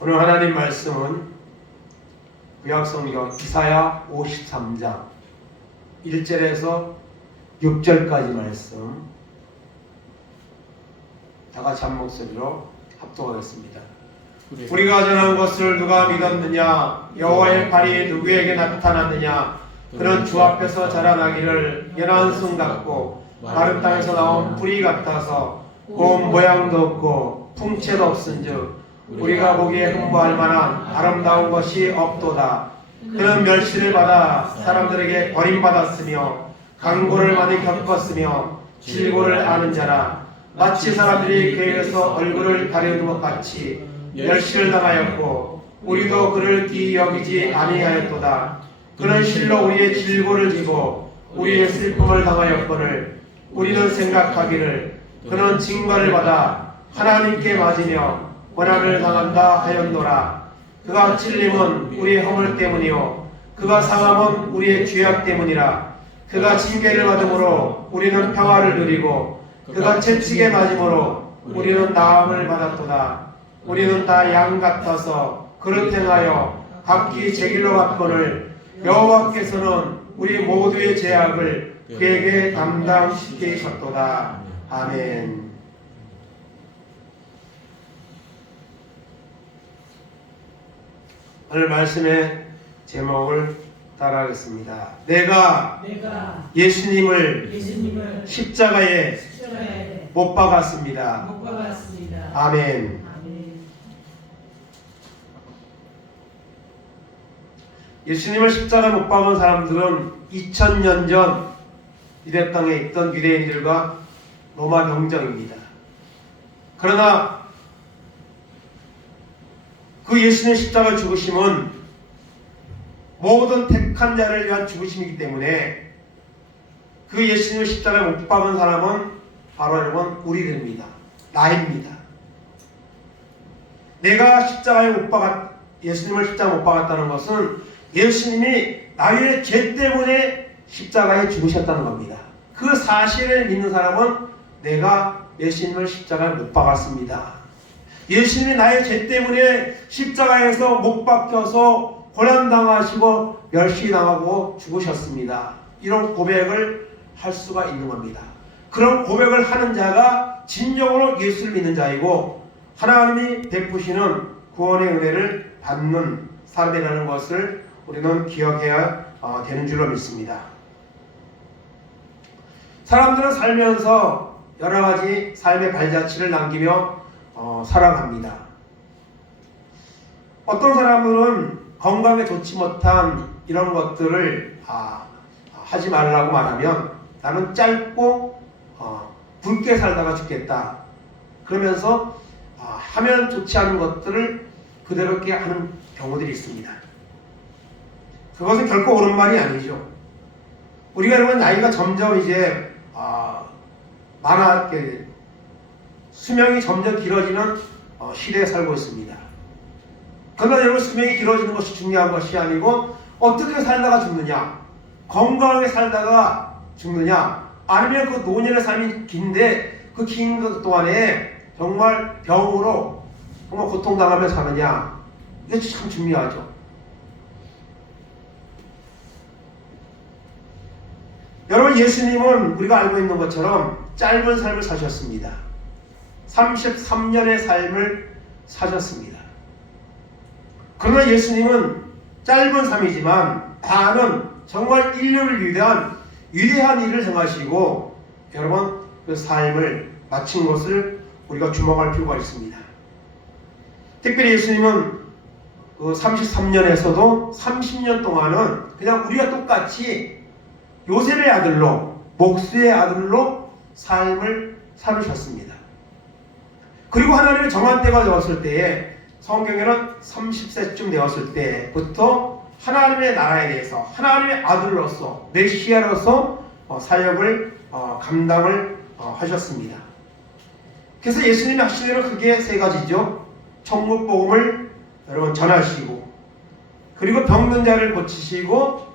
오늘 하나님 말씀은 구약성경 이사야 53장 1절에서 6절까지 말씀 다같이 한 목소리로 합독하겠습니다. 우리가 전한 것을 누가 믿었느냐? 여호와의 팔이 누구에게 나타났느냐? 그는 주 앞에서 자라나기를 연한 순 같고 마른 땅에서 나온 뿌리 같아서 고운 모양도 없고 풍채도 없은즉 우리가 보기에 흠모할 만한 아름다운 것이 없도다. 그는 멸시를 받아 사람들에게 버림받았으며 강고를 많이 겪었으며 질고를 아는 자라. 마치 사람들이 그에게서 얼굴을 가리는 것 같이 멸시를 당하였고 우리도 그를 기이 여기지 아니하였도다. 그는 실로 우리의 질고를 지고 우리의 슬픔을 당하였거늘 우리는 생각하기를 그는 징벌을 받아 하나님께 맞으며 고난을 당한다 하였노라. 그가 찔림은 우리의 허물 때문이요 그가 상함은 우리의 죄악 때문이라. 그가 징계를 받음으로 우리는 평화를 누리고 그가 채찍에 맞음으로 우리는 나음을 받았도다. 우리는 다 양 같아서 그릇 행하여 각기 제 길로 갔거늘 여호와께서는 우리 모두의 죄악을 그에게 담당시키셨도다. 아멘. 오늘 말씀의 제목을 따라하겠습니다. 내가 예수님을 십자가에 못 박았습니다. 아멘. 예수님을 십자가에 못 박은 사람들은 2000년 전 유대 땅에 있던 유대인들과 로마 병정입니다. 그러나 그 예수님의 십자가 죽으심은 모든 택한 자를 위한 죽으심이기 때문에 그 예수님의 십자가에 못 박은 사람은 바로 여러분 우리들입니다. 나입니다. 내가 예수님을 십자가에 못 박았다는 것은 예수님이 나의 죄 때문에 십자가에 죽으셨다는 겁니다. 그 사실을 믿는 사람은 내가 예수님을 십자가에 못 박았습니다. 예수님이 나의 죄 때문에 십자가에서 못 박혀서 고난당하시고 멸시당하고 죽으셨습니다. 이런 고백을 할 수가 있는 겁니다. 그런 고백을 하는 자가 진정으로 예수를 믿는 자이고 하나님이 베푸시는 구원의 은혜를 받는 사람이라는 것을 우리는 기억해야 되는 줄로 믿습니다. 사람들은 살면서 여러 가지 삶의 발자취를 남기며 살아갑니다. 어떤 사람들은 건강에 좋지 못한 이런 것들을 하지 말라고 말하면 나는 짧고 굵게 살다가 죽겠다. 그러면서 하면 좋지 않은 것들을 그대로 이렇게 하는 경우들이 있습니다. 그것은 결코 옳은 말이 아니죠. 우리가 여러분 나이가 점점 이제 수명이 점점 길어지는 시대에 살고 있습니다. 그러나 여러분 수명이 길어지는 것이 중요한 것이 아니고 어떻게 살다가 죽느냐, 건강하게 살다가 죽느냐, 아니면 그 노년의 삶이 긴데 그 긴 것 동안에 정말 병으로 정말 고통당하며 사느냐, 이게 참 중요하죠. 여러분 예수님은 우리가 알고 있는 것처럼 짧은 삶을 사셨습니다. 33년의 삶을 사셨습니다. 그러나 예수님은 짧은 삶이지만 많은 정말 인류를 위한 위대한 일을 행하시고 여러분 그 삶을 마친 것을 우리가 주목할 필요가 있습니다. 특별히 예수님은 그 33년에서도 30년 동안은 그냥 우리가 똑같이 요셉의 아들로, 목수의 아들로 삶을 살으셨습니다. 그리고 하나님의 정한 때가 되었을 때에 성경에는 30세쯤 되었을 때부터 하나님의 나라에 대해서 하나님의 아들로서 메시아로서 사역을 감당을 하셨습니다. 그래서 예수님이 하신 일은 크게 세 가지죠. 천국 복음을 여러분 전하시고 그리고 병든 자를 고치시고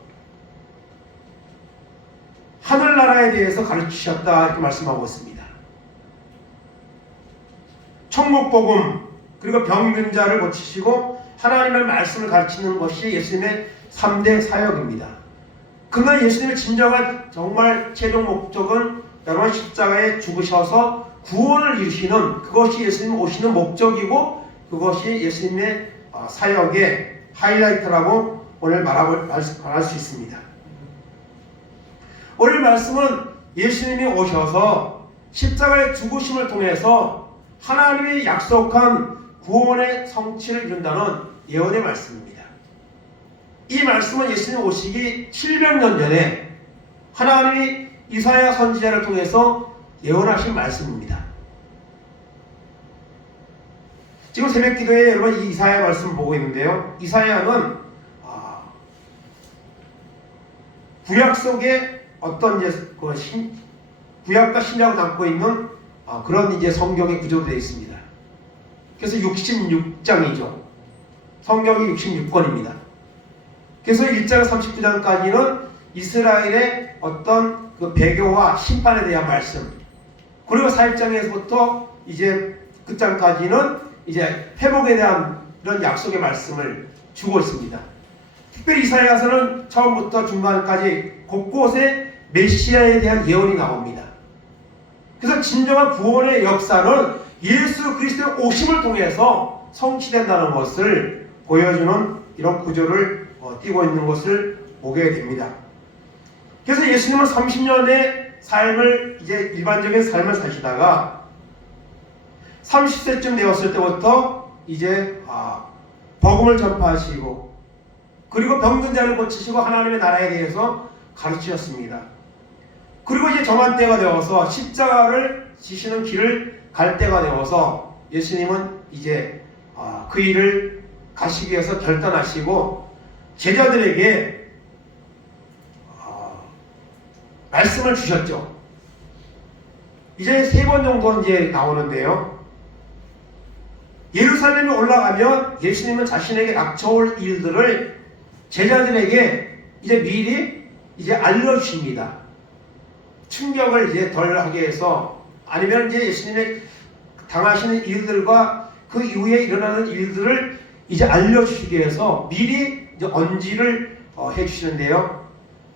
하늘나라에 대해서 가르치셨다 이렇게 말씀하고 있습니다. 천국복음 그리고 병든 자를 고치시고 하나님의 말씀을 가르치는 것이 예수님의 3대 사역입니다. 그러나 예수님의 진정한 정말 최종 목적은 여러분 십자가에 죽으셔서 구원을 이루시는 그것이 예수님 오시는 목적이고 그것이 예수님의 사역의 하이라이트라고 오늘 말할 수 있습니다. 오늘 말씀은 예수님이 오셔서 십자가의 죽으심을 통해서 하나님이 약속한 구원의 성취를 이룬다는 예언의 말씀입니다. 이 말씀은 예수님 오시기 700년 전에 하나님이 이사야 선지자를 통해서 예언하신 말씀입니다. 지금 새벽 기도에 여러분 이 이사야 말씀을 보고 있는데요. 이사야는 구약 속에 어떤 구약과 신약을 담고 있는 그런 이제 성경의 구조로 되어 있습니다. 그래서 66장이죠. 성경이 66권입니다. 그래서 1장 39장까지는 이스라엘의 어떤 그 배교와 심판에 대한 말씀, 그리고 4장에서부터 이제 끝장까지는 이제 회복에 대한 이런 약속의 말씀을 주고 있습니다. 특별히 이사야서는 처음부터 중간까지 곳곳에 메시아에 대한 예언이 나옵니다. 그래서 진정한 구원의 역사는 예수 그리스도의 오심을 통해서 성취된다는 것을 보여주는 이런 구조를 띄고 있는 것을 보게 됩니다. 그래서 예수님은 30년의 삶을 이제 일반적인 삶을 사시다가 30세쯤 되었을 때부터 이제 복음을 전파하시고 그리고 병든 자를 고치시고 하나님의 나라에 대해서 가르치셨습니다. 그리고 이제 정한 때가 되어서 십자가를 지시는 길을 갈 때가 되어서 예수님은 이제 그 일을 가시기 위해서 결단하시고 제자들에게 말씀을 주셨죠. 이제 3번 정도 이제 나오는데요. 예루살렘에 올라가면 예수님은 자신에게 닥쳐올 일들을 제자들에게 이제 미리 이제 알려주십니다. 충격을 이제 덜 하게 해서 아니면 이제 예수님의 당하시는 일들과 그 이후에 일어나는 일들을 이제 알려주시기 위해서 미리 이제 언지를 해주시는데요.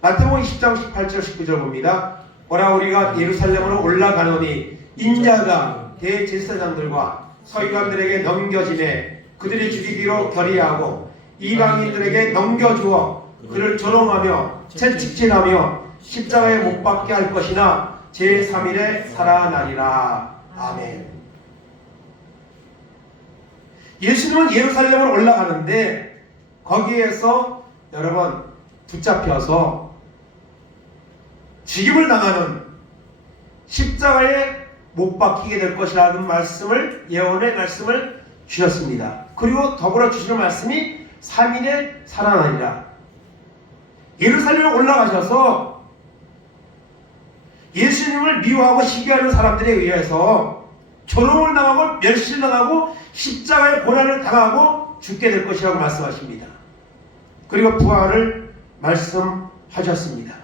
마태복음 20장 18절 19절 봅니다. 오라 우리가 예루살렘으로 올라가노니 인자가 대제사장들과 서기관들에게 넘겨지매 그들이 죽이기로 결의하고 이방인들에게 넘겨주어 그를 조롱하며 채찍질하며 십자가에 못 박게 할 것이나 제3일에 살아나리라. 아멘. 예수님은 예루살렘으로 올라가는데 거기에서 여러분 붙잡혀서 죽임을 당하는 십자가에 못 박히게 될 것이라는 말씀을 예언의 말씀을 주셨습니다. 그리고 더불어 주시는 말씀이 3일에 살아나리라. 예루살렘에 올라가셔서 예수님을 미워하고 시기하는 사람들에 의해서 조롱을 당하고 멸시를 당하고 십자가의 고난을 당하고 죽게 될 것이라고 말씀하십니다. 그리고 부활을 말씀하셨습니다.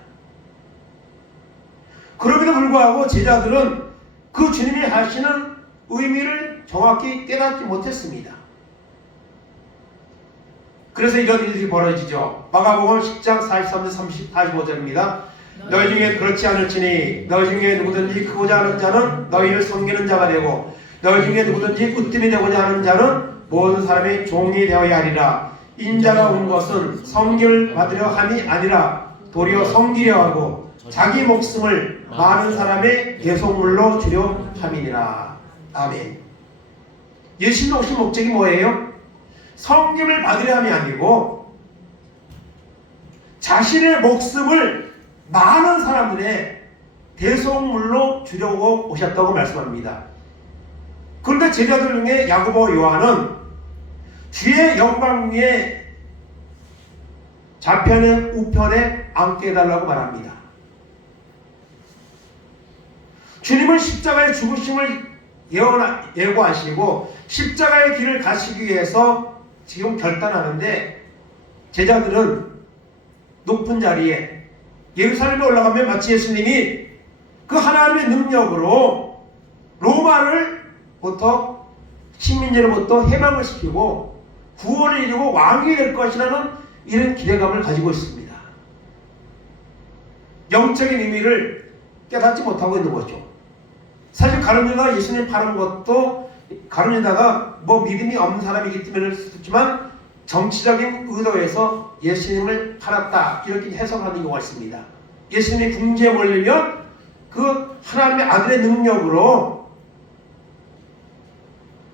그럼에도 불구하고 제자들은 그 주님이 하시는 의미를 정확히 깨닫지 못했습니다. 그래서 이런 일들이 벌어지죠. 마가복음 10장 43절 45절입니다. 너희 중에 그렇지 않을지니 너희 중에 누구든지 크고자 하는 자는 너희를 섬기는 자가 되고 너희 중에 누구든지 으뜸이 되고자 하는 자는 모든 사람의 종이 되어야 하리라. 인자가 온 것은 섬기를 받으려 함이 아니라 도리어 섬기려 하고 자기 목숨을 많은 사람의 대속물로 주려 함이니라. 아멘. 예수님 오신 목적이 뭐예요? 섬김을 받으려 함이 아니고 자신의 목숨을 많은 사람들의 대속물로 주려고 오셨다고 말씀합니다. 그런데 제자들 중에 야고보 요한은 주의 영광 위에 좌편에 우편에 앉게 해달라고 말합니다. 주님은 십자가의 죽으심을 예고하시고 십자가의 길을 가시기 위해서 지금 결단하는데 제자들은 높은 자리에 예루살렘에 올라가면 마치 예수님이 그 하나님의 능력으로 로마를부터 식민지로부터 해방을 시키고 구원을 이루고 왕이 될 것이라는 이런 기대감을 가지고 있습니다. 영적인 의미를 깨닫지 못하고 있는 거죠. 사실 가룟 유다가 예수님 팔은 것도 가룟 유다가 뭐 믿음이 없는 사람이기 때문에 그렇지만 정치적인 의도에서 예수님을 팔았다 이렇게 해석하는 경우가 있습니다. 예수님이 궁지에 몰리면 그 하나님의 아들의 능력으로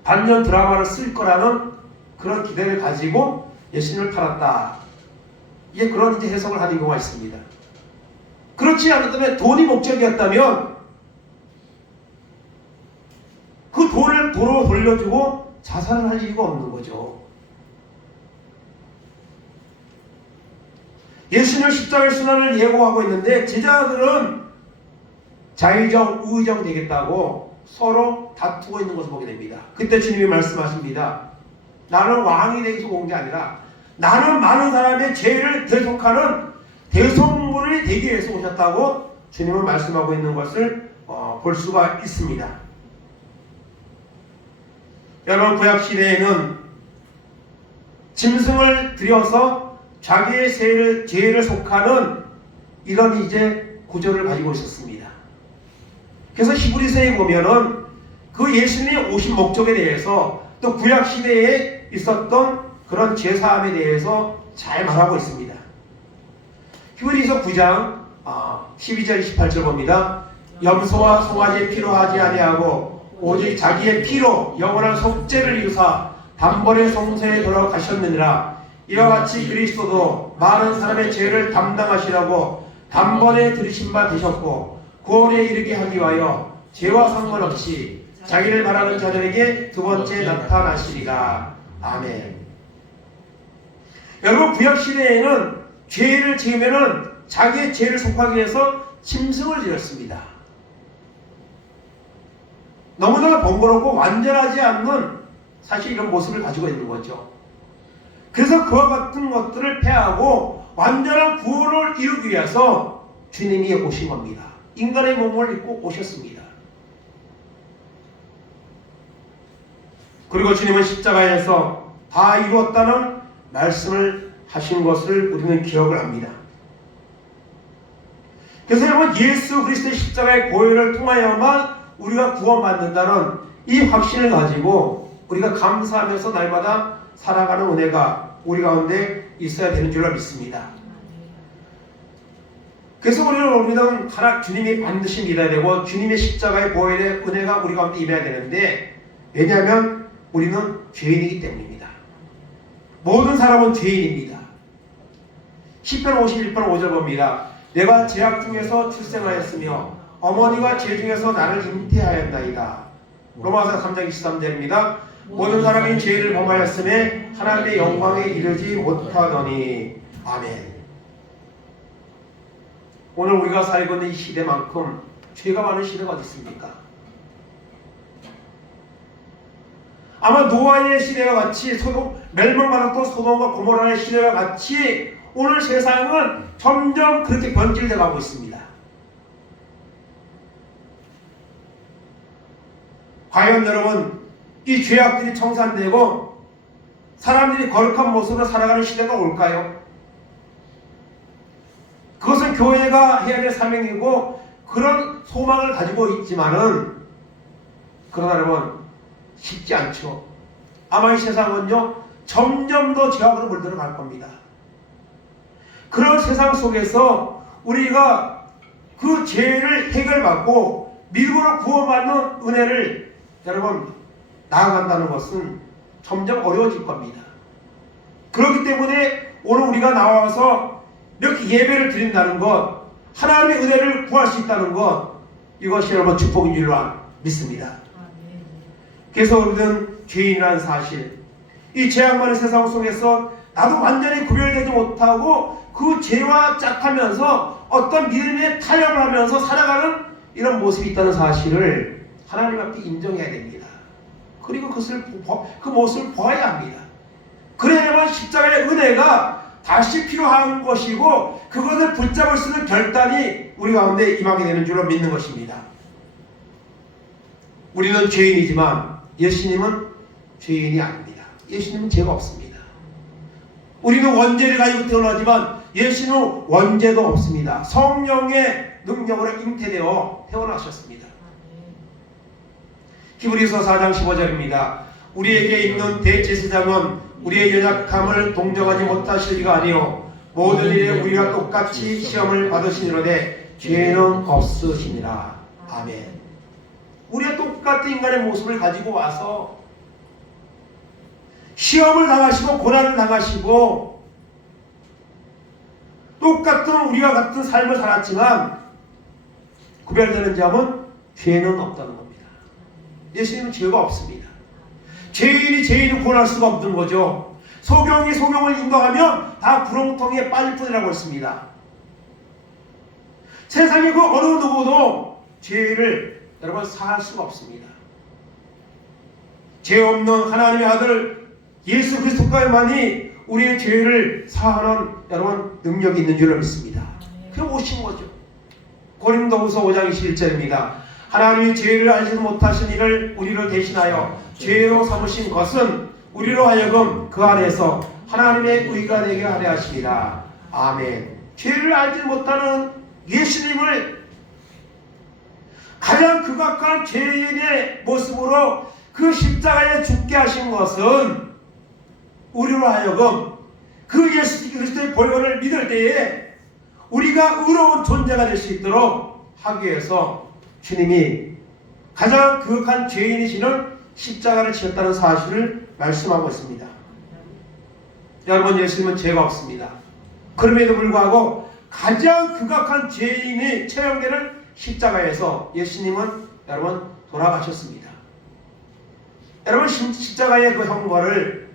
반년 드라마를 쓸 거라는 그런 기대를 가지고 예수님을 팔았다. 이게 그런 이제 해석을 하는 경우가 있습니다. 그렇지 않았다면 돈이 목적이었다면 그 돈을 도로 돌려주고 자살을 할 이유가 없는 거죠. 예수님 십자가의 순환을 예고하고 있는데 제자들은 자의정, 우의정 되겠다고 서로 다투고 있는 것을 보게 됩니다. 그때 주님이 말씀하십니다. 나는 왕이 되기 위해서 온 게 아니라 나는 많은 사람의 죄를 대속하는 대속물이 되기 위해서 오셨다고 주님은 말씀하고 있는 것을 볼 수가 있습니다. 여러분, 구약시대에는 짐승을 들여서 자기의 죄를 속하는 이런 이제 구조를 가지고 있었습니다. 그래서 히브리서에 보면은 그 예수님이 오신 목적에 대해서 또 구약시대에 있었던 그런 제사함에 대해서 잘 말하고 있습니다. 히브리서 9장 12절 28절 봅니다. 염소와 송아지의 피로 하지 아니하고 오직 자기의 피로 영원한 속죄를 이루사 단번에 성소에 돌아가셨느니라. 이와 같이 그리스도도 많은 사람의 죄를 담당하시라고 단번에 들이신 바 되셨고 구원에 이르게 하기 위하여 죄와 상관없이 자기를 바라는 자들에게 두 번째 나타나시리라. 아멘. 여러분, 구약시대에는 죄를 지으면은 자기의 죄를 속하기 위해서 짐승을 드렸습니다. 너무나 번거롭고 완전하지 않는 사실 이런 모습을 가지고 있는 거죠. 그래서 그와 같은 것들을 패하고 완전한 구원을 이루기 위해서 주님이 오신 겁니다. 인간의 몸을 입고 오셨습니다. 그리고 주님은 십자가에서 다 이루었다는 말씀을 하신 것을 우리는 기억을 합니다. 그래서 여러분, 예수 그리스도의 십자가의 보혈을 통하여만 우리가 구원받는다는 이 확신을 가지고 우리가 감사하면서 날마다 살아가는 은혜가 우리 가운데 있어야 되는 줄로 믿습니다. 그래서 우리는 하나 주님이 반드시 믿어야 되고 주님의 십자가의 보혈의 은혜가 우리 가운데 임해야 되는데, 왜냐하면 우리는 죄인이기 때문입니다. 모든 사람은 죄인입니다. 시편 51편 5절 봅니다. 내가 죄악 중에서 출생하였으며 어머니가 죄 중에서 나를 잉태하였나이다. 로마서 3장 23절입니다. 모든 사람이 죄를 범하였음에 하나님의 영광에 이르지 못하더니. 아멘. 오늘 우리가 살고 있는 이 시대만큼 죄가 많은 시대가 어디 있습니까? 아마 노아의 시대와 같이 멸망받았던 소돔과 고모라의 시대와 같이 오늘 세상은 점점 그렇게 변질되어 가고 있습니다. 과연 여러분, 이 죄악들이 청산되고 사람들이 거룩한 모습으로 살아가는 시대가 올까요? 그것은 교회가 해야 될 사명이고 그런 소망을 가지고 있지만은, 그러나 여러분, 쉽지 않죠. 아마 이 세상은요 점점 더 죄악으로 물들어 갈 겁니다. 그런 세상 속에서 우리가 그 죄를 해결받고 믿음으로 구원받는 은혜를 여러분 나아간다는 것은 점점 어려워질 겁니다. 그렇기 때문에 오늘 우리가 나와서 이렇게 예배를 드린다는 것, 하나님의 은혜를 구할 수 있다는 것, 이것이 여러분 축복인 줄로 믿습니다. 그래서 우리는 죄인이라는 사실, 이 죄악 많은 세상 속에서 나도 완전히 구별되지 못하고 그 죄와 짝하면서 어떤 믿음의 타협을 하면서 살아가는 이런 모습이 있다는 사실을 하나님 앞에 인정해야 됩니다. 그리고 그 모습을 보아야 합니다. 그래야만 십자가의 은혜가 다시 필요한 것이고 그것을 붙잡을 수 있는 결단이 우리 가운데 임하게 되는 줄로 믿는 것입니다. 우리는 죄인이지만 예수님은 죄인이 아닙니다. 예수님은 죄가 없습니다. 우리는 원죄를 가지고 태어나지만 예수는 원죄도 없습니다. 성령의 능력으로 잉태되어 태어나셨습니다. 히브리서 4장 15절입니다. 우리에게 있는 대제사장은 우리의 연약함을 동정하지 못하실 리가 아니요 모든 일에 우리가 똑같이 시험을 받으시는데 죄는 없으시니라. 아멘. 우리가 똑같은 인간의 모습을 가지고 와서 시험을 당하시고 고난을 당하시고 똑같은 우리와 같은 삶을 살았지만 구별되는 점은 죄는 없다는 겁니다. 예수님은 죄가 없습니다. 죄인이 죄인을 구원할 수가 없는 거죠. 소경이 소경을 인도하면 다 구렁텅이에 빠질 뿐이라고 했습니다. 세상의 그 어느 누구도 죄를 여러분 사할 수가 없습니다. 죄 없는 하나님의 아들 예수 그리스도만이 우리의 죄를 사하는 여러분 능력이 있는 줄을 믿습니다. 그럼 오신 거죠. 고린도후서 5장 21절입니다. 하나님이 죄를 알지 못하신 이를 우리를 대신하여 죄로 삼으신 것은 우리로 하여금 그 안에서 하나님의 의가 되게 하려 하십니다. 아멘. 죄를 알지 못하는 예수님을 가장 극악한 죄인의 모습으로 그 십자가에 죽게 하신 것은 우리로 하여금 그 예수 그리스도의 보혈을 믿을 때에 우리가 의로운 존재가 될 수 있도록 하기 위해서 주님이 가장 극악한 죄인이시는 십자가를 지었다는 사실을 말씀하고 있습니다. 여러분, 예수님은 죄가 없습니다. 그럼에도 불구하고 가장 극악한 죄인이 처형되는 십자가에서 예수님은 여러분 돌아가셨습니다. 여러분, 십자가의 그 형벌을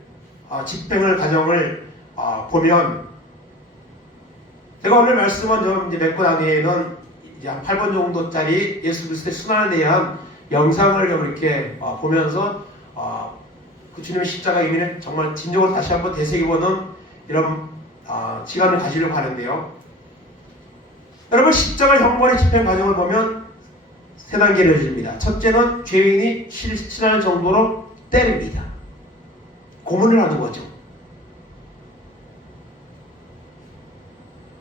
집행을 과정을 보면 제가 오늘 말씀은 좀 이제 몇 권 안에는 이제 한 8번 정도짜리 예수 그리스도의 순환에 대한 영상을 이렇게 보면서 그 주님의 십자가 의미를 정말 진정으로 다시 한번 되새겨보는 이런 시간을 가지려고 하는데요. 여러분, 십자가 형벌의 집행 과정을 보면 세 단계로 이루어집니다. 첫째는 죄인이 실신할 정도로 때립니다. 고문을 하는 거죠.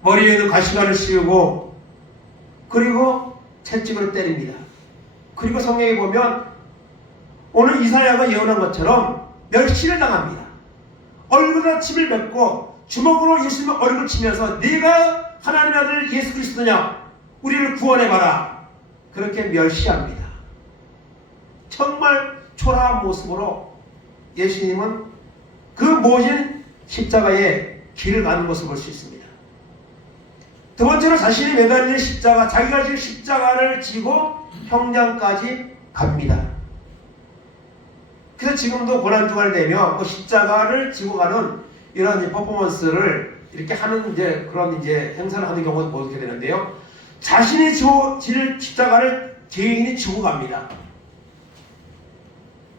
머리에는 가시관을 씌우고 그리고 채찍으로 때립니다. 그리고 성경에 보면 오늘 이사야가 예언한 것처럼 멸시를 당합니다. 얼굴에 침을 뱉고 주먹으로 예수님의 얼굴을 치면서 네가 하나님의 아들 예수 그리스도냐? 우리를 구원해봐라. 그렇게 멸시합니다. 정말 초라한 모습으로 예수님은 그 모진 십자가에 길을 가는 것을 볼 수 있습니다. 두 번째로 자신이 매달린 십자가, 자기가 지금 십자가를 지고 형장까지 갑니다. 그래서 지금도 고난주간이 되면 그 십자가를 지고 가는 이런 퍼포먼스를 이렇게 하는 그런 행사를 하는 경우도 보게 되는데요. 자신이 질 십자가를 죄인이 지고 갑니다.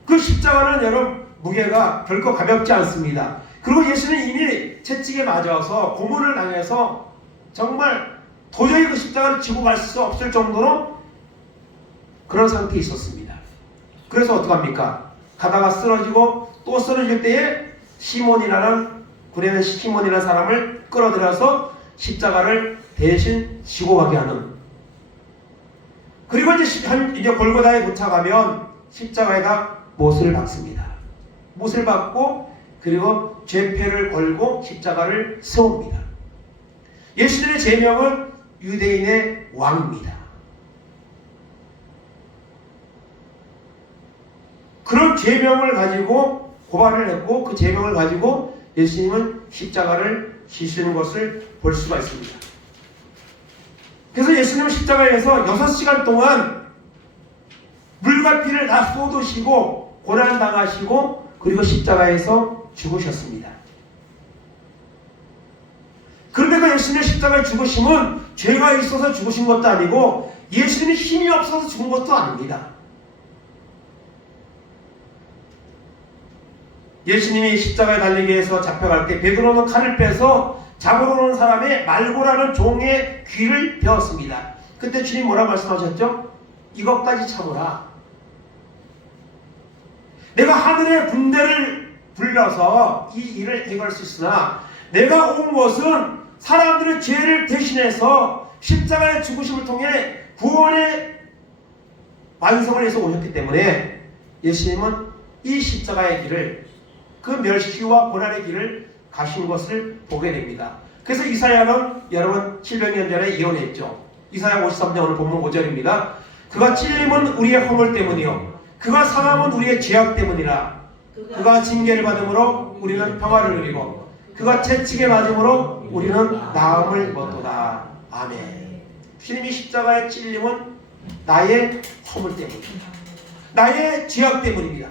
그 십자가는 여러분 무게가 결코 가볍지 않습니다. 그리고 예수는 이미 채찍에 맞아서 고문을 당해서 정말 도저히 그 십자가를 지고 갈 수 없을 정도로 그런 상태에 있었습니다. 그래서 어떡합니까? 가다가 쓰러지고 또 쓰러질 때에 시몬이라는 구레네 시몬이라는 사람을 끌어들여서 십자가를 대신 지고 가게 하는. 그리고 이제 골고다에 도착하면 십자가에다 못을 박습니다. 못을 박고 그리고 죄패를 걸고 십자가를 세웁니다. 예수님의 제명은 유대인의 왕입니다. 그런 제명을 가지고 고발을 했고 그 제명을 가지고 예수님은 십자가를 지시는 것을 볼 수가 있습니다. 그래서 예수님은 십자가에서 6시간 동안 물과 피를 다 쏟으시고 고난당하시고 그리고 십자가에서 죽으셨습니다. 그런데 그 예수님의 십자가에 죽으심은 죄가 있어서 죽으신 것도 아니고 예수님이 힘이 없어서 죽은 것도 아닙니다. 예수님이 십자가에 달리기 위해서 잡혀갈 때 베드로는 칼을 빼서 잡으러 오는 사람의 말고라는 종의 귀를 베었습니다. 그때 주님 뭐라고 말씀하셨죠? 이것까지 참으라. 내가 하늘의 군대를 불러서 이 일을 해결할 수 있으나 내가 온 것은 사람들의 죄를 대신해서 십자가의 죽으심을 통해 구원의 완성을 해서 오셨기 때문에 예수님은 이 십자가의 길을, 그 멸시와 고난의 길을 가신 것을 보게 됩니다. 그래서 이사야는 여러분 700년 전에 예언했죠. 이사야 53장 오늘 본문 5절입니다. 그가 찔림은 우리의 허물 때문이요 그가 상함은 우리의 죄악 때문이라. 그가 징계를 받음으로 우리는 평화를 누리고 그가 채찍에 맞음으로 우리는 나음을 얻도다. 아멘. 주님이 십자가에 찔림은 나의 허물 때문입니다. 나의 죄악 때문입니다.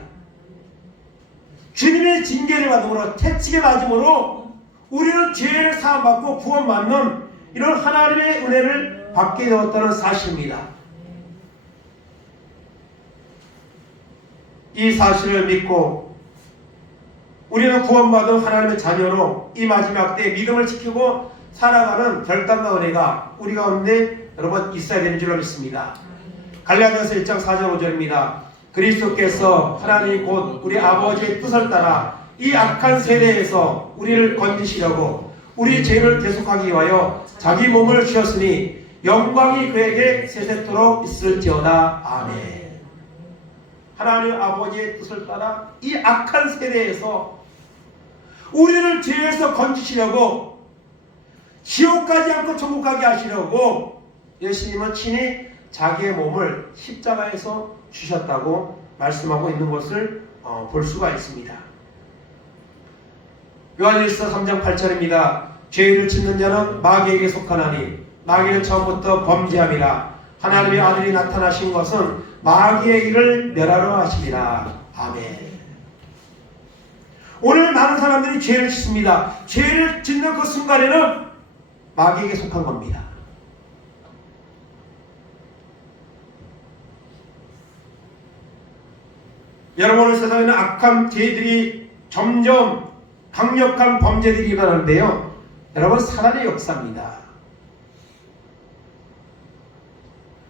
주님의 징계를 받음으로, 채찍에 맞음으로 우리는 죄를 사함받고 구원받는 이런 하나님의 은혜를 받게 되었다는 사실입니다. 이 사실을 믿고 우리는 구원받은 하나님의 자녀로 이 마지막 때에 믿음을 지키고 살아가는 결단과 은혜가 우리 가운데 여러분 있어야 되는 줄로 믿습니다. 갈라디아서 1장 4절 5절입니다. 그리스도께서 하나님 곧 우리 아버지의 뜻을 따라 이 악한 세대에서 우리를 건지시려고 우리 죄를 대속하기 위하여 자기 몸을 주셨으니 영광이 그에게 세세토록 있을지어다. 아멘. 하나님 아버지의 뜻을 따라 이 악한 세대에서 우리를 죄에서 건지시려고 지옥 가지 않고 천국 가게 하시려고 예수님은 친히 자기의 몸을 십자가에서 주셨다고 말씀하고 있는 것을 볼 수가 있습니다. 요한일서 3장 8절입니다. 죄를 짓는 자는 마귀에게 속하나니 마귀는 처음부터 범죄함이라. 하나님의 아들이 나타나신 것은 마귀의 일을 멸하러 하심이라. 아멘. 오늘 많은 사람들이 죄를 짓습니다. 죄를 짓는 그 순간에는 마귀에게 속한 겁니다. 여러분, 오늘 세상에는 악한 죄들이 점점 강력한 범죄들이 일어나는데요. 여러분, 사단의 역사입니다.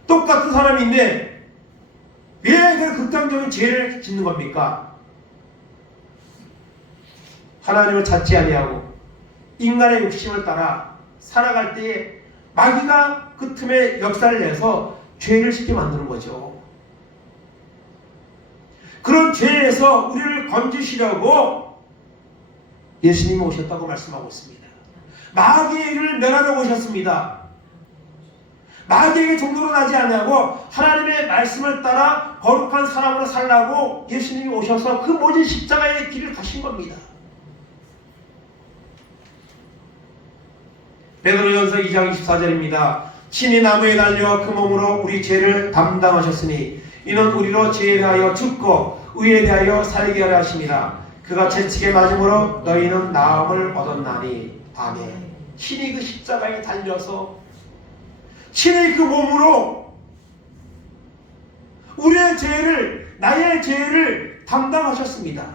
똑같은 사람인데 왜 그 극단적인 죄를 짓는 겁니까? 하나님을 찾지 아니하고 인간의 욕심을 따라 살아갈 때에 마귀가 그 틈에 역사를 내서 죄를 짓게 만드는 거죠. 그런 죄에서 우리를 건지시려고 예수님이 오셨다고 말씀하고 있습니다. 마귀의 일을 멸하러 오셨습니다. 마귀에게 종로로 나지 않냐고 하나님의 말씀을 따라 거룩한 사람으로 살라고 예수님이 오셔서 그 모진 십자가의 길을 가신 겁니다. 베드로전서 2장 24절입니다. 친히 나무에 달려 그 몸으로 우리 죄를 담당하셨으니 이는 우리로 죄에 대하여 죽고 의에 대하여 살게 하려 하심이라. 그가 채찍에 맞음으로 너희는 나음을 얻었나니. 아멘. 친히 그 십자가에 달려서 친히 그 몸으로 우리의 죄를, 나의 죄를 담당하셨습니다.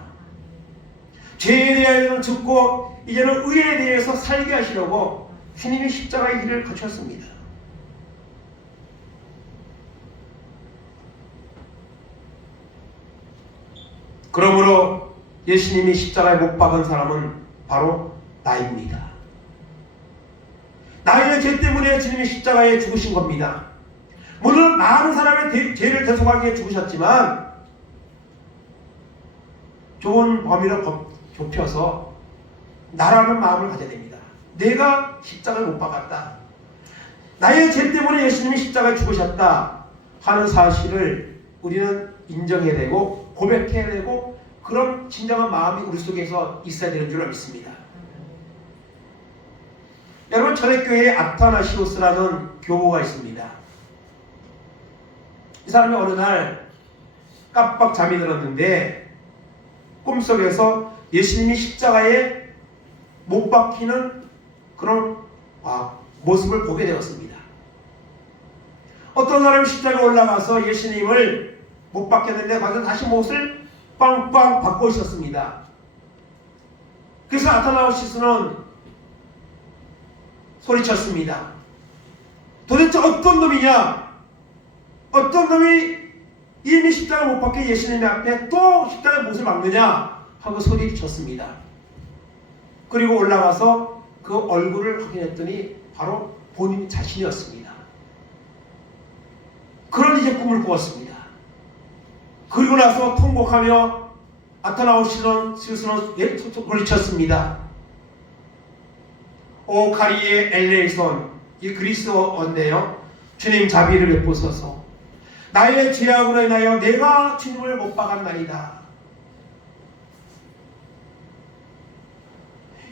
죄에 대하여는 죽고 이제는 의에 대해서 살게 하시려고 주님이 십자가의 길을 거쳤습니다. 그러므로 예수님이 십자가에 못 박은 사람은 바로 나입니다. 나의 죄 때문에 주님이 십자가에 죽으신 겁니다. 물론 많은 사람의 죄를 대속하기 위해 죽으셨지만 좋은 범위를 좁혀서 나라는 마음을 가져야 됩니다. 내가 십자가를 못 박았다, 나의 죄 때문에 예수님이 십자가에 죽으셨다 하는 사실을 우리는 인정해야 되고 고백해야 되고, 그런 진정한 마음이 우리 속에서 있어야 되는 줄 믿습니다. 여러분, 초대교회에 아타나시오스라는 교우가 있습니다. 이 사람이 어느 날 깜빡 잠이 들었는데 꿈속에서 예수님이 십자가에 못 박히는 그런 모습을 보게 되었습니다. 어떤 사람이 십자가에 올라가서 예수님을 못 박혔는데 거기서 다시 못을 빵빵 받고 있었습니다. 그래서 아타나시오스는 소리쳤습니다. 도대체 어떤 놈이냐? 어떤 놈이 이미 십자가 못 박혀 예수님 앞에 또 십자가 못을 박느냐 하고 소리쳤습니다. 그리고 올라가서 그 얼굴을 확인했더니 바로 본인 자신이었습니다. 그런 이제 꿈을 꾸었습니다. 그리고 나서 통곡하며 나타나오시는 스스로 소리쳤습니다. 오 가리의 엘레이손, 이 그리스어인데요. 주님 자비를 베푸소서. 나의 죄악으로 인하여 내가 주님을 못 박았나이다.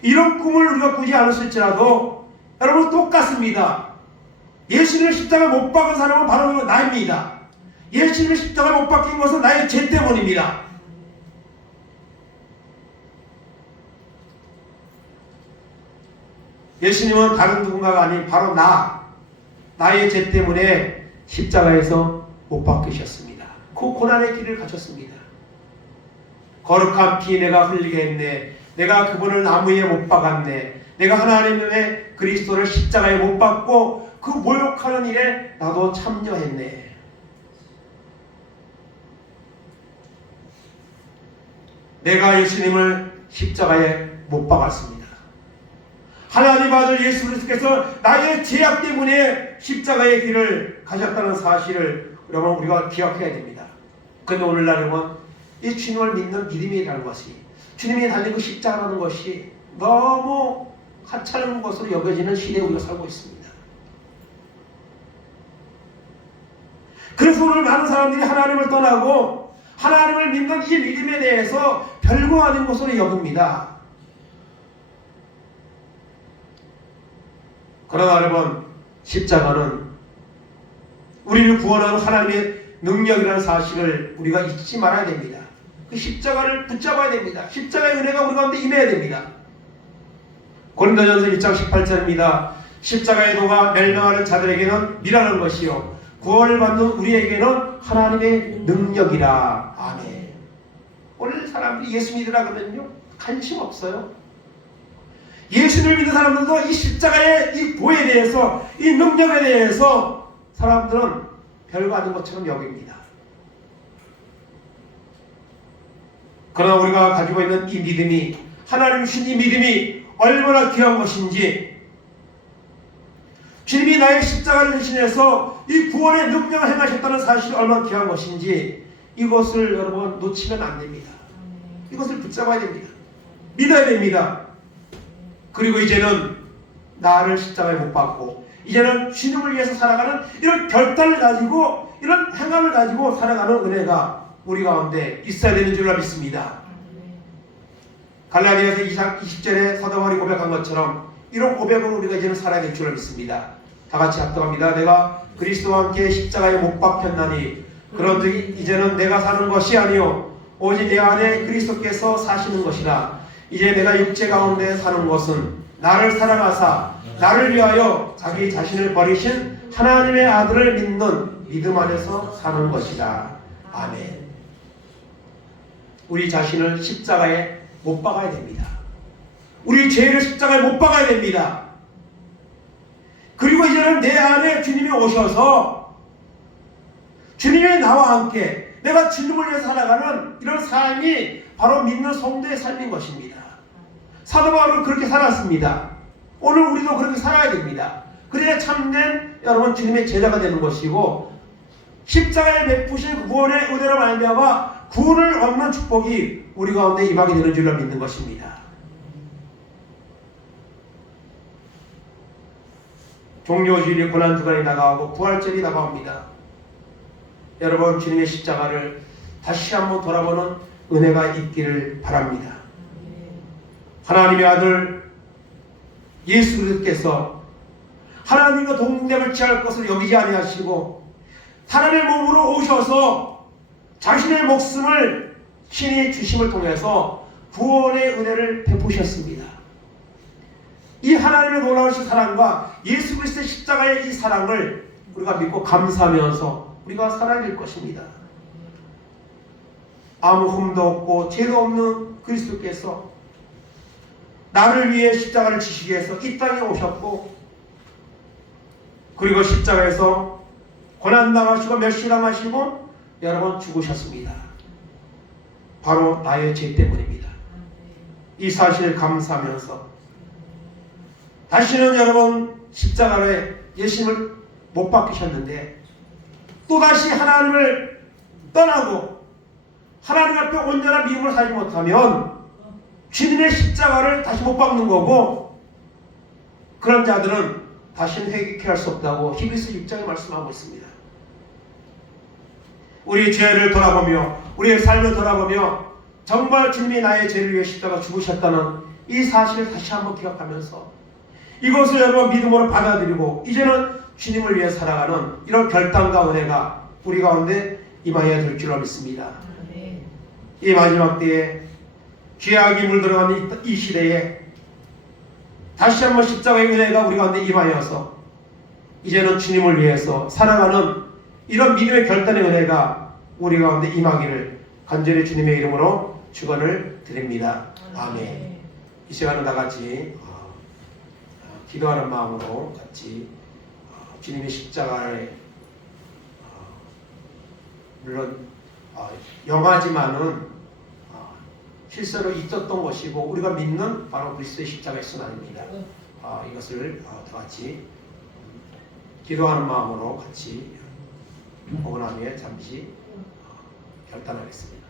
이런 꿈을 우리가 꾸지 않았을지라도 여러분 똑같습니다. 예수님을 십자가 못 박은 사람은 바로 나입니다. 예수님을 십자가 못 박힌 것은 나의 죄 때문입니다. 예수님은 다른 누군가가 아닌 바로 나의 죄 때문에 십자가에서 못 박히셨습니다. 그 고난의 길을 가셨습니다. 거룩한 피 내가 흘리게 했네. 내가 그분을 나무에 못 박았네. 내가 하나님의 그리스도를 십자가에 못 박고 그 모욕하는 일에 나도 참여했네. 내가 예수님을 십자가에 못 박았습니다. 하나님 아들 예수 그리스도께서 나의 죄악 때문에 십자가의 길을 가셨다는 사실을 여러분 우리가 기억해야 됩니다. 그런데 오늘날 여러분 이 주님을 믿는 믿음이라는 것이, 주님이 달린 그 십자가라는 것이 너무 하찮은 것으로 여겨지는 시대에 우리가 살고 있습니다. 그래서 오늘 많은 사람들이 하나님을 떠나고 하나님을 믿는 이 믿음에 대해서 별거 아닌 것으로 여깁니다. 그러나 여러분 십자가는 우리를 구원하는 하나님의 능력이라는 사실을 우리가 잊지 말아야 됩니다. 그 십자가를 붙잡아야 됩니다. 십자가의 은혜가 우리 가운데 임해야 됩니다. 고린도전서 1장 18절입니다. 십자가의 도가 멸망하는 자들에게는 미라는 것이요 구원을 받는 우리에게는 하나님의 능력이라. 아멘. 오늘 사람들이 예수 믿으라 그러면요 관심 없어요. 예수를 믿는 사람들도 이 십자가의 이 도에 대해서, 이 능력에 대해서 사람들은 별거 아닌 것처럼 여깁니다. 그러나 우리가 가지고 있는 이 믿음이, 하나님 주신 이 믿음이 얼마나 귀한 것인지, 주님이 나의 십자가를 대신해서 이 구원의 능력을 행하셨다는 사실이 얼마나 귀한 것인지, 이것을 여러분 놓치면 안 됩니다. 이것을 붙잡아야 됩니다. 믿어야 됩니다. 그리고 이제는 나를 십자가에 못 박고 이제는 주님을 위해서 살아가는 이런 결단을 가지고, 이런 행함을 가지고 살아가는 은혜가 우리 가운데 있어야 되는 줄로 믿습니다. 갈라디아서 2장 20절에 사도 바울이 고백한 것처럼 이런 고백으로 우리가 이제는 살아야 될 줄로 믿습니다. 다 같이 합독합니다. 내가 그리스도와 함께 십자가에 못 박혔나니 그런즉 이제는 내가 사는 것이 아니요 오직 내 안에 그리스도께서 사시는 것이라. 이제 내가 육체 가운데 사는 것은 나를 사랑하사 나를 위하여 자기 자신을 버리신 하나님의 아들을 믿는 믿음 안에서 사는 것이다. 아멘. 우리 자신을 십자가에 못 박아야 됩니다. 우리 죄를 십자가에 못 박아야 됩니다. 그리고 이제는 내 안에 주님이 오셔서 주님이 나와 함께 내가 주님을 위해 살아가는 이런 삶이 바로 믿는 성도의 삶인 것입니다. 사도 바울은 그렇게 살았습니다. 오늘 우리도 그렇게 살아야 됩니다. 그래야 참된 여러분 주님의 제자가 되는 것이고, 십자가에 베푸신 구원의 은혜로 말미암아 구원을 얻는 축복이 우리 가운데 임하게 되는 줄로 믿는 것입니다. 종료주일이 고난주간이 다가오고 부활절이 다가옵니다. 여러분 주님의 십자가를 다시 한번 돌아보는 은혜가 있기를 바랍니다. 하나님의 아들 예수 그리스도께서 하나님과 동등됨을 취할 것을 여기지 아니하시고 하나님의 몸으로 오셔서 자신의 목숨을 신이 주심을 통해서 구원의 은혜를 베푸셨습니다. 이 하나님의 놀라우신 사랑과 예수 그리스도의 십자가의 이 사랑을 우리가 믿고 감사하면서 우리가 살아야 될 것입니다. 아무 흠도 없고 죄도 없는 그리스도께서 나를 위해 십자가를 지시기 위해서 이 땅에 오셨고, 그리고 십자가에서 고난당하시고 멸시당하시고 여러분 죽으셨습니다. 바로 나의 죄 때문입니다. 이 사실을 감사하면서 다시는 여러분 십자가에 예수님을 못 박히셨는데 또다시 하나님을 떠나고 하나님 앞에 온전한 믿음을 살지 못하면 주님의 십자가를 다시 못 박는 거고, 그런 자들은 다시는 회개케 할 수 없다고 히브리서 6장에 말씀하고 있습니다. 우리의 죄를 돌아보며 우리의 삶을 돌아보며 정말 주님이 나의 죄를 위해 십자가 죽으셨다는 이 사실을 다시 한번 기억하면서 이것을 여러분 믿음으로 받아들이고 이제는 주님을 위해 살아가는 이런 결단과 은혜가 우리 가운데 임하여야 될 줄로 믿습니다. 이 마지막 때에 죄악이 물들어가는 이 시대에 다시 한번 십자가의 은혜가 우리 가운데 임하여서 이제는 주님을 위해서 살아가는 이런 믿음의 결단의 은혜가 우리 가운데 임하기를 간절히 주님의 이름으로 축원을 드립니다. 아멘. 이 시간은 다 같이 기도하는 마음으로 같이 주님의 십자가를 물론 영하지만은 실제로 있었던 것이고 우리가 믿는 바로 그리스도의 십자가의 순환입니다. 이것을 다 같이 기도하는 마음으로 같이 복원하며 잠시 결단하겠습니다.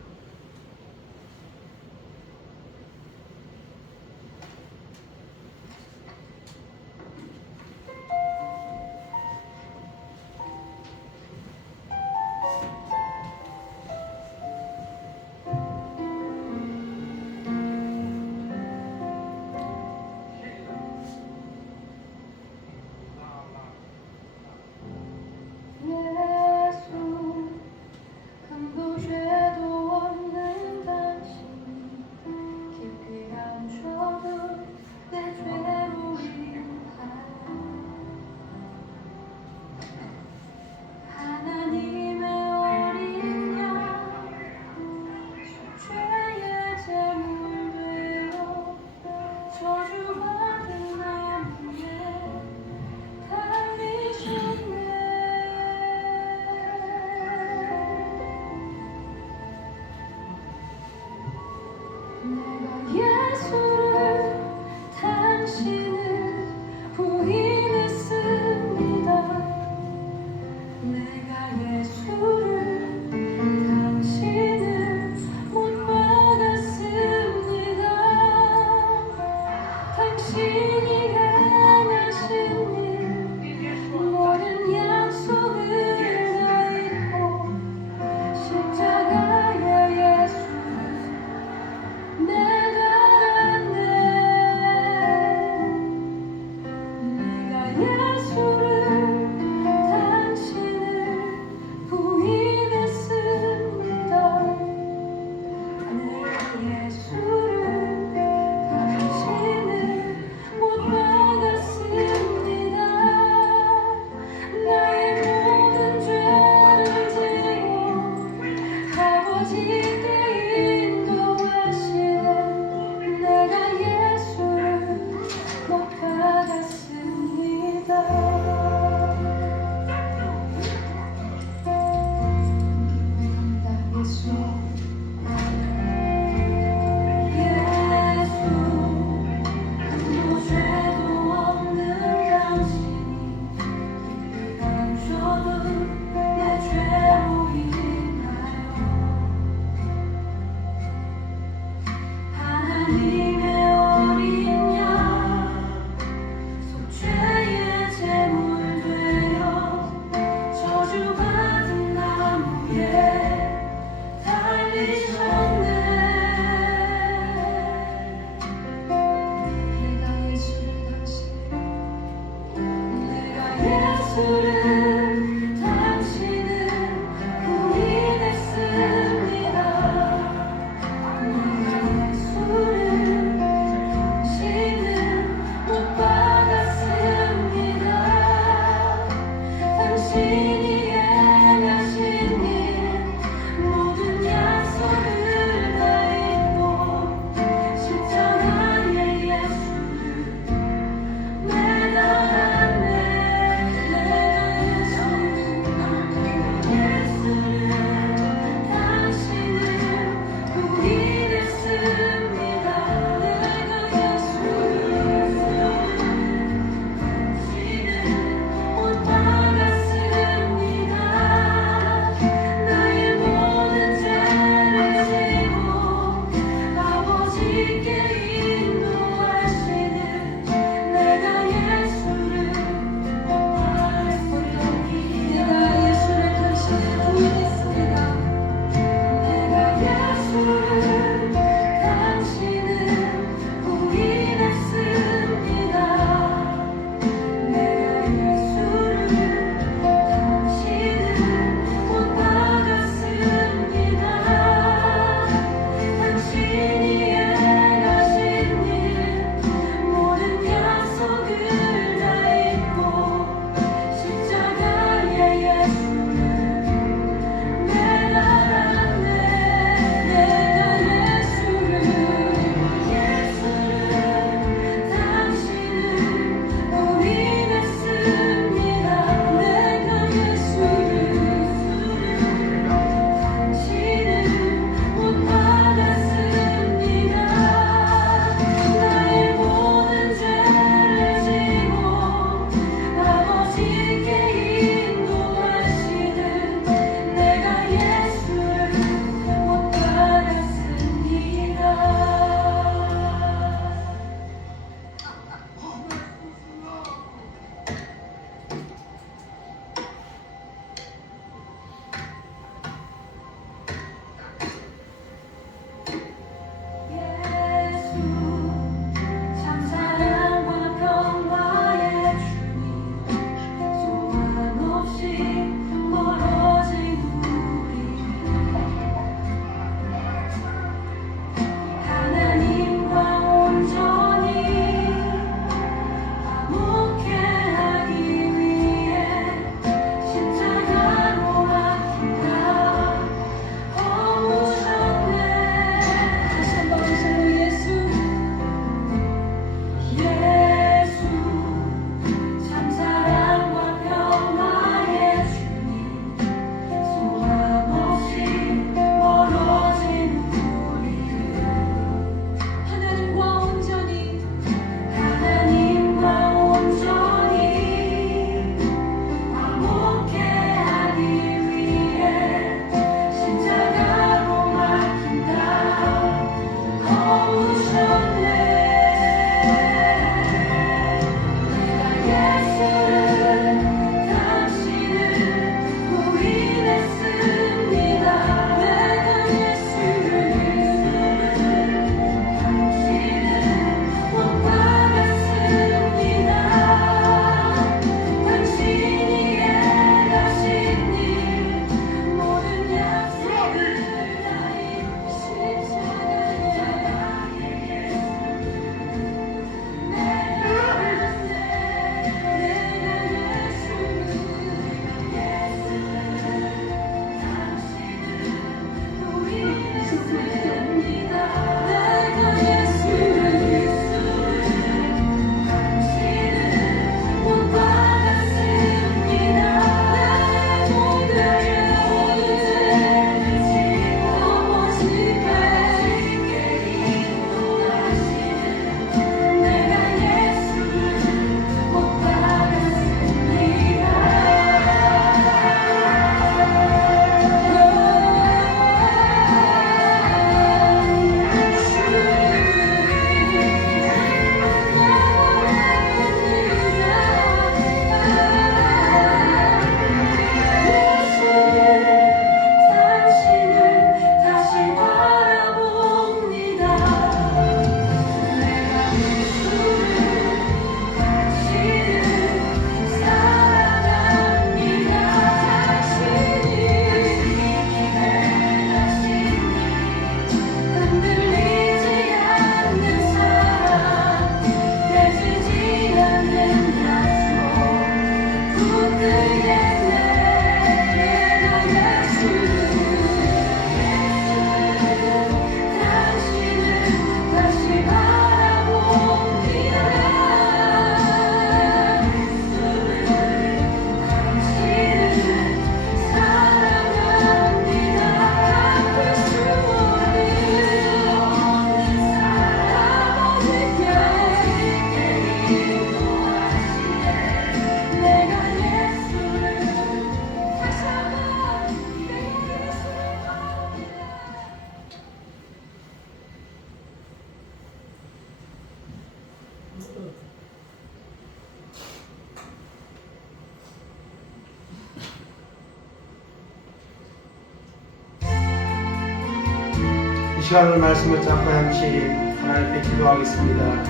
예수 큰 죄도 이 시간을 말씀을 잡고 잠시 하나님께 기도하겠습니다.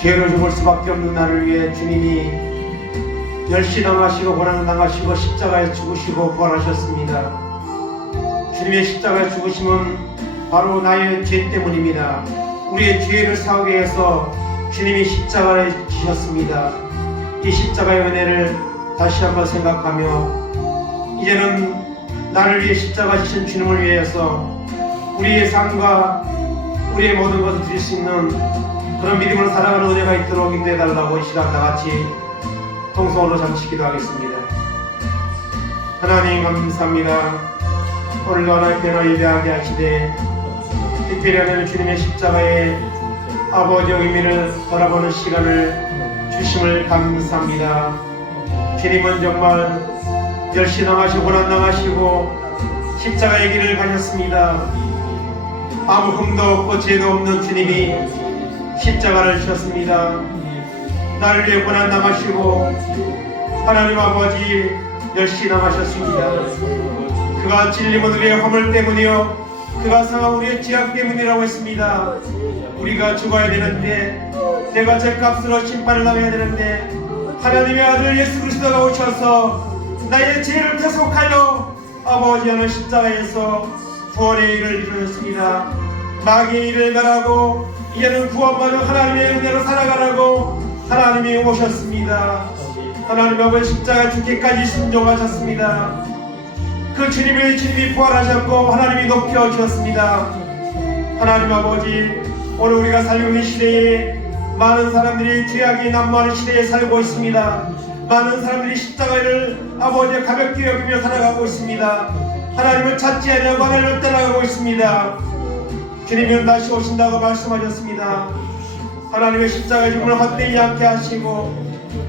죄로 죽을 수밖에 없는 나를 위해 주님이 열심당하시고 고난당하시고 십자가에 죽으시고 부활하셨습니다. 주님의 십자가에 죽으심은 바로 나의 죄 때문입니다. 우리의 죄를 사하기 위해서 주님이 십자가에 지셨습니다. 이 십자가의 은혜를 다시 한번 생각하며 이제는 나를 위해 십자가 지신 주님을 위해서 우리의 삶과 우리의 모든 것을 드릴 수 있는 그런 믿음으로 살아가는 은혜가 있도록 인도해달라고 이 시간 다같이 통성으로 잠시 기도하겠습니다. 하나님 감사합니다. 오늘도 하나님께로 예배하게 하시되 특별히 하나님 주님의 십자가의 아버지의 의미를 돌아보는 시간을 주심을 감사합니다. 주님은 정말 열심당하시고 고난당하시고 십자가의 길을 가셨습니다. 아무 흠도 없고 죄도 없는 주님이 십자가를 지셨습니다. 나를 위해 고난당하시고 하나님 아버지 열심당하셨습니다. 그가 찔림은 우리의 허물 때문이요 그가 상한 우리의 죄악 때문이라고 했습니다. 우리가 죽어야 되는데 내가 죄값으로 심판을 당해야 되는데 하나님의 아들 예수 그리스도가 오셔서 나의 죄를 대속하여 아버지 하는 십자가에서 구원의 일을 이루셨습니다. 마귀의 일을 멸하고 이제는 구원받은 하나님의 은혜로 살아가라고 하나님이 오셨습니다. 하나님 아버지 십자가 죽기까지 순종하셨습니다. 그 주님이 부활하셨고 하나님이 높여주셨습니다. 하나님 아버지 오늘 우리가 살고 있는 시대에 많은 사람들이 죄악이 난무하는 시대에 살고 있습니다. 많은 사람들이 십자가를 아버지 가볍게 여기며 살아가고 있습니다. 하나님을 찾지 않으려고 하나님을 떠나가고 있습니다. 주님은 다시 오신다고 말씀하셨습니다. 하나님의 십자가 죽음을 헛되이 않게 하시고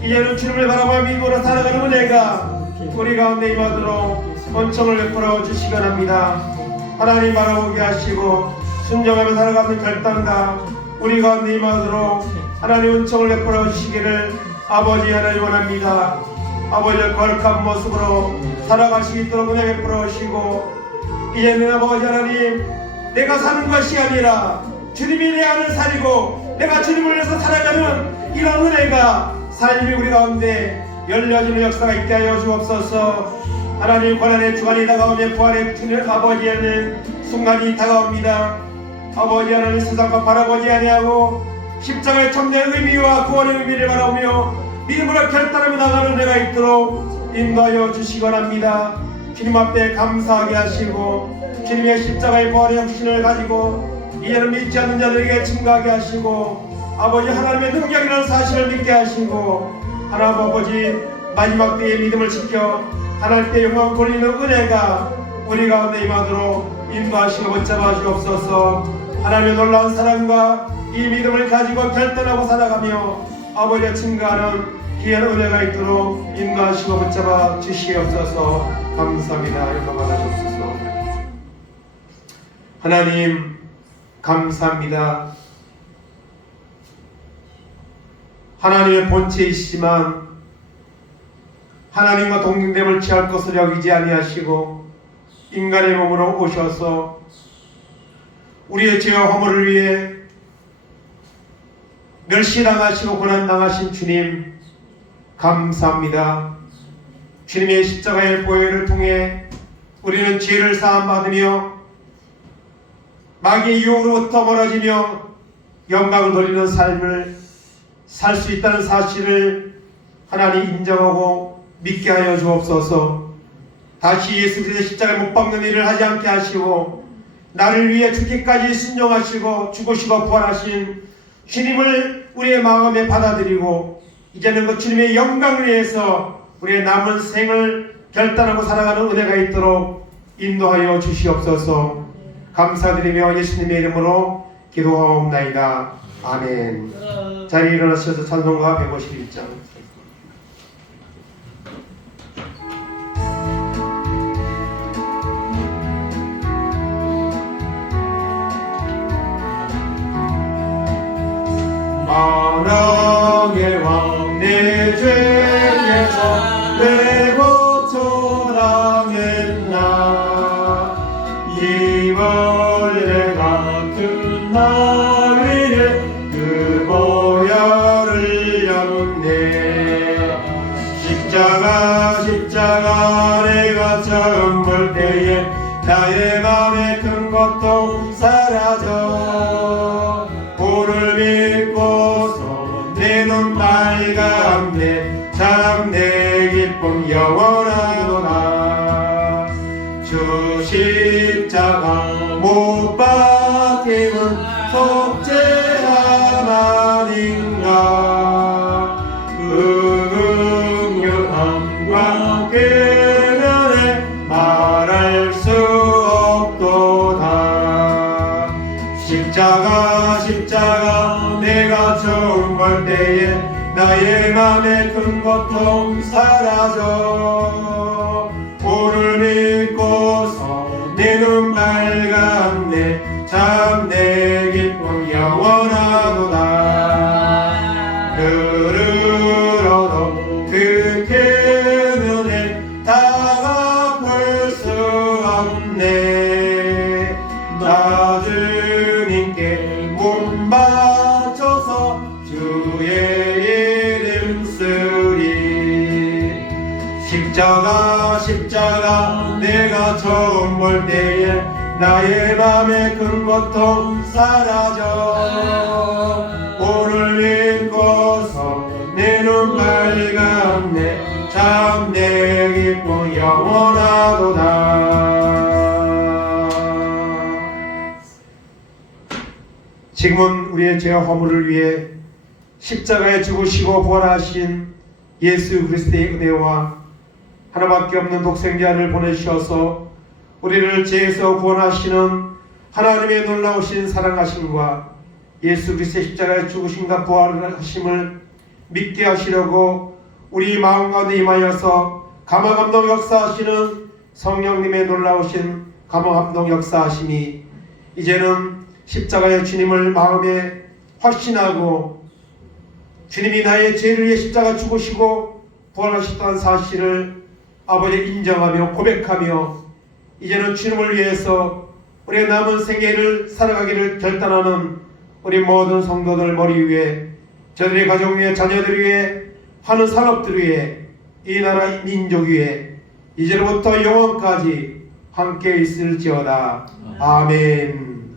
이제는 주님을 바라보며 믿음으로 살아가는 은혜가 우리 가운데 임하도록 은총을 베풀어 주시기 바랍니다. 하나님 바라보게 하시고 순종하며 살아가는 결단과 우리 가운데 임하도록 하나님 은총을 베풀어 주시기를 아버지 하나님 원합니다. 아버지의 거룩한 모습으로 살아갈 수 있도록 은혜 베풀어 주시고, 이제는 아버지 하나님, 내가 사는 것이 아니라 주님이 내 안을 살리고 내가 주님을 위해서 살아가는 이런 은혜가 삶이 우리 가운데 열려지는 역사가 있게 하여 주옵소서. 하나님, 고난의 주간이 다가오며 부활의 주님 아버지에는 순간이 다가옵니다. 아버지 하나님, 세상과 바라보지 아니하고 십자가의 참된 의미와 구원의 의미를 바라보며 믿음으로 결단하며 나가는 은혜가 있도록 인도하여 주시기 바랍니다. 주님 앞에 감사하게 하시고, 주님의 십자가의 부활의 확신을 가지고 이제는 믿지 않는 자들에게 증거하게 하시고, 아버지 하나님의 능력이라는 사실을 믿게 하시고, 하나님 아버지 마지막 때의 믿음을 지켜 하나님께 영광 돌리는 은혜가 우리 가운데 임하도록 인도하시고 붙잡아 주옵소서. 하나님의 놀라운 사랑과 이 믿음을 가지고 결단하고 살아가며 아버지의 증거하는 귀한 은혜가 있도록 인도하시고 붙잡아 주시옵소서. 감사합니다. 영광 받아주옵소서. 하나님 감사합니다. 하나님의 본체이시지만 하나님과 동등됨을 취할 것을 여기지 아니하시고 인간의 몸으로 오셔서 우리의 죄와 허물을 위해 멸시당하시고 고난당하신 주님 감사합니다. 주님의 십자가의 보혈을 통해 우리는 죄를 사함받으며 마귀의 유혹으로부터 멀어지며 영광을 돌리는 삶을 살 수 있다는 사실을 하나님 인정하고 믿게 하여 주옵소서. 다시 예수 그리스도의 십자가에 못 박는 일을 하지 않게 하시고 나를 위해 죽기까지 순종하시고 죽으시고 부활하신 주님을 우리의 마음에 받아들이고 이제는 그 주님의 영광을 위해서 우리의 남은 생을 결단하고 살아가는 은혜가 있도록 인도하여 주시옵소서. 감사드리며 예수님의 이름으로 기도하옵나이다. 아멘. 자리에 일어나셔서 찬송가 151장. 만왕의 왕 내 죄에서 왜 고쳐당했나. 이 벌레 같은 나 위에 그 보혈을 였네. 십자가 내가 처음 볼 때에 나의 맘에 큰 고통 사라져. 오늘 믿고서 내 눈 빨갛네. 참 내 기쁨 영원하도다. 주 십자가 못 박힘은 속죄함 아닌가. 그 긍휼함과 계면에 말할 수 없도다. 십자가 내가 처음 볼 때에 나의 맘에 큰 고통 사라져. 오늘 믿고서 내 눈 밝았네. 참 내 기쁨 영원하도다. 그르러도 그 계면에 다 갚을 수 없네. 나 주님께 몸 바쳐서 주의 이름 쓰리. 십자가 내가 처음 볼 때에 나의 맘에 큰 고통 사라져. 오늘 믿고서 내 눈 밝았네. 참 내 기쁨 영원하도다. 지금은 우리의 죄와 허물을 위해 십자가에 죽으시고 부활하신 예수 그리스도의 은혜와 하나밖에 없는 독생자를 보내주셔서 우리를 죄에서 구원하시는 하나님의 놀라우신 사랑하심과 예수 그리스도의 십자가에 죽으심과 부활하심을 믿게 하시려고 우리 마음 가운데 임하여서 감화감동 역사하시는 성령님의 놀라우신 감화감동 역사하심이 이제는 십자가의 주님을 마음에 확신하고 주님이 나의 죄를 위해 십자가 죽으시고 부활하셨다는 사실을 아버지 인정하며 고백하며 이제는 주님을 위해서 우리의 남은 생애를 살아가기를 결단하는 우리 모든 성도들 머리 위에, 저들의 가정 위에, 자녀들 위에, 하는 산업들 위에, 이 나라 민족 위에 이제로부터 영원까지 함께 있을지어다. 아멘.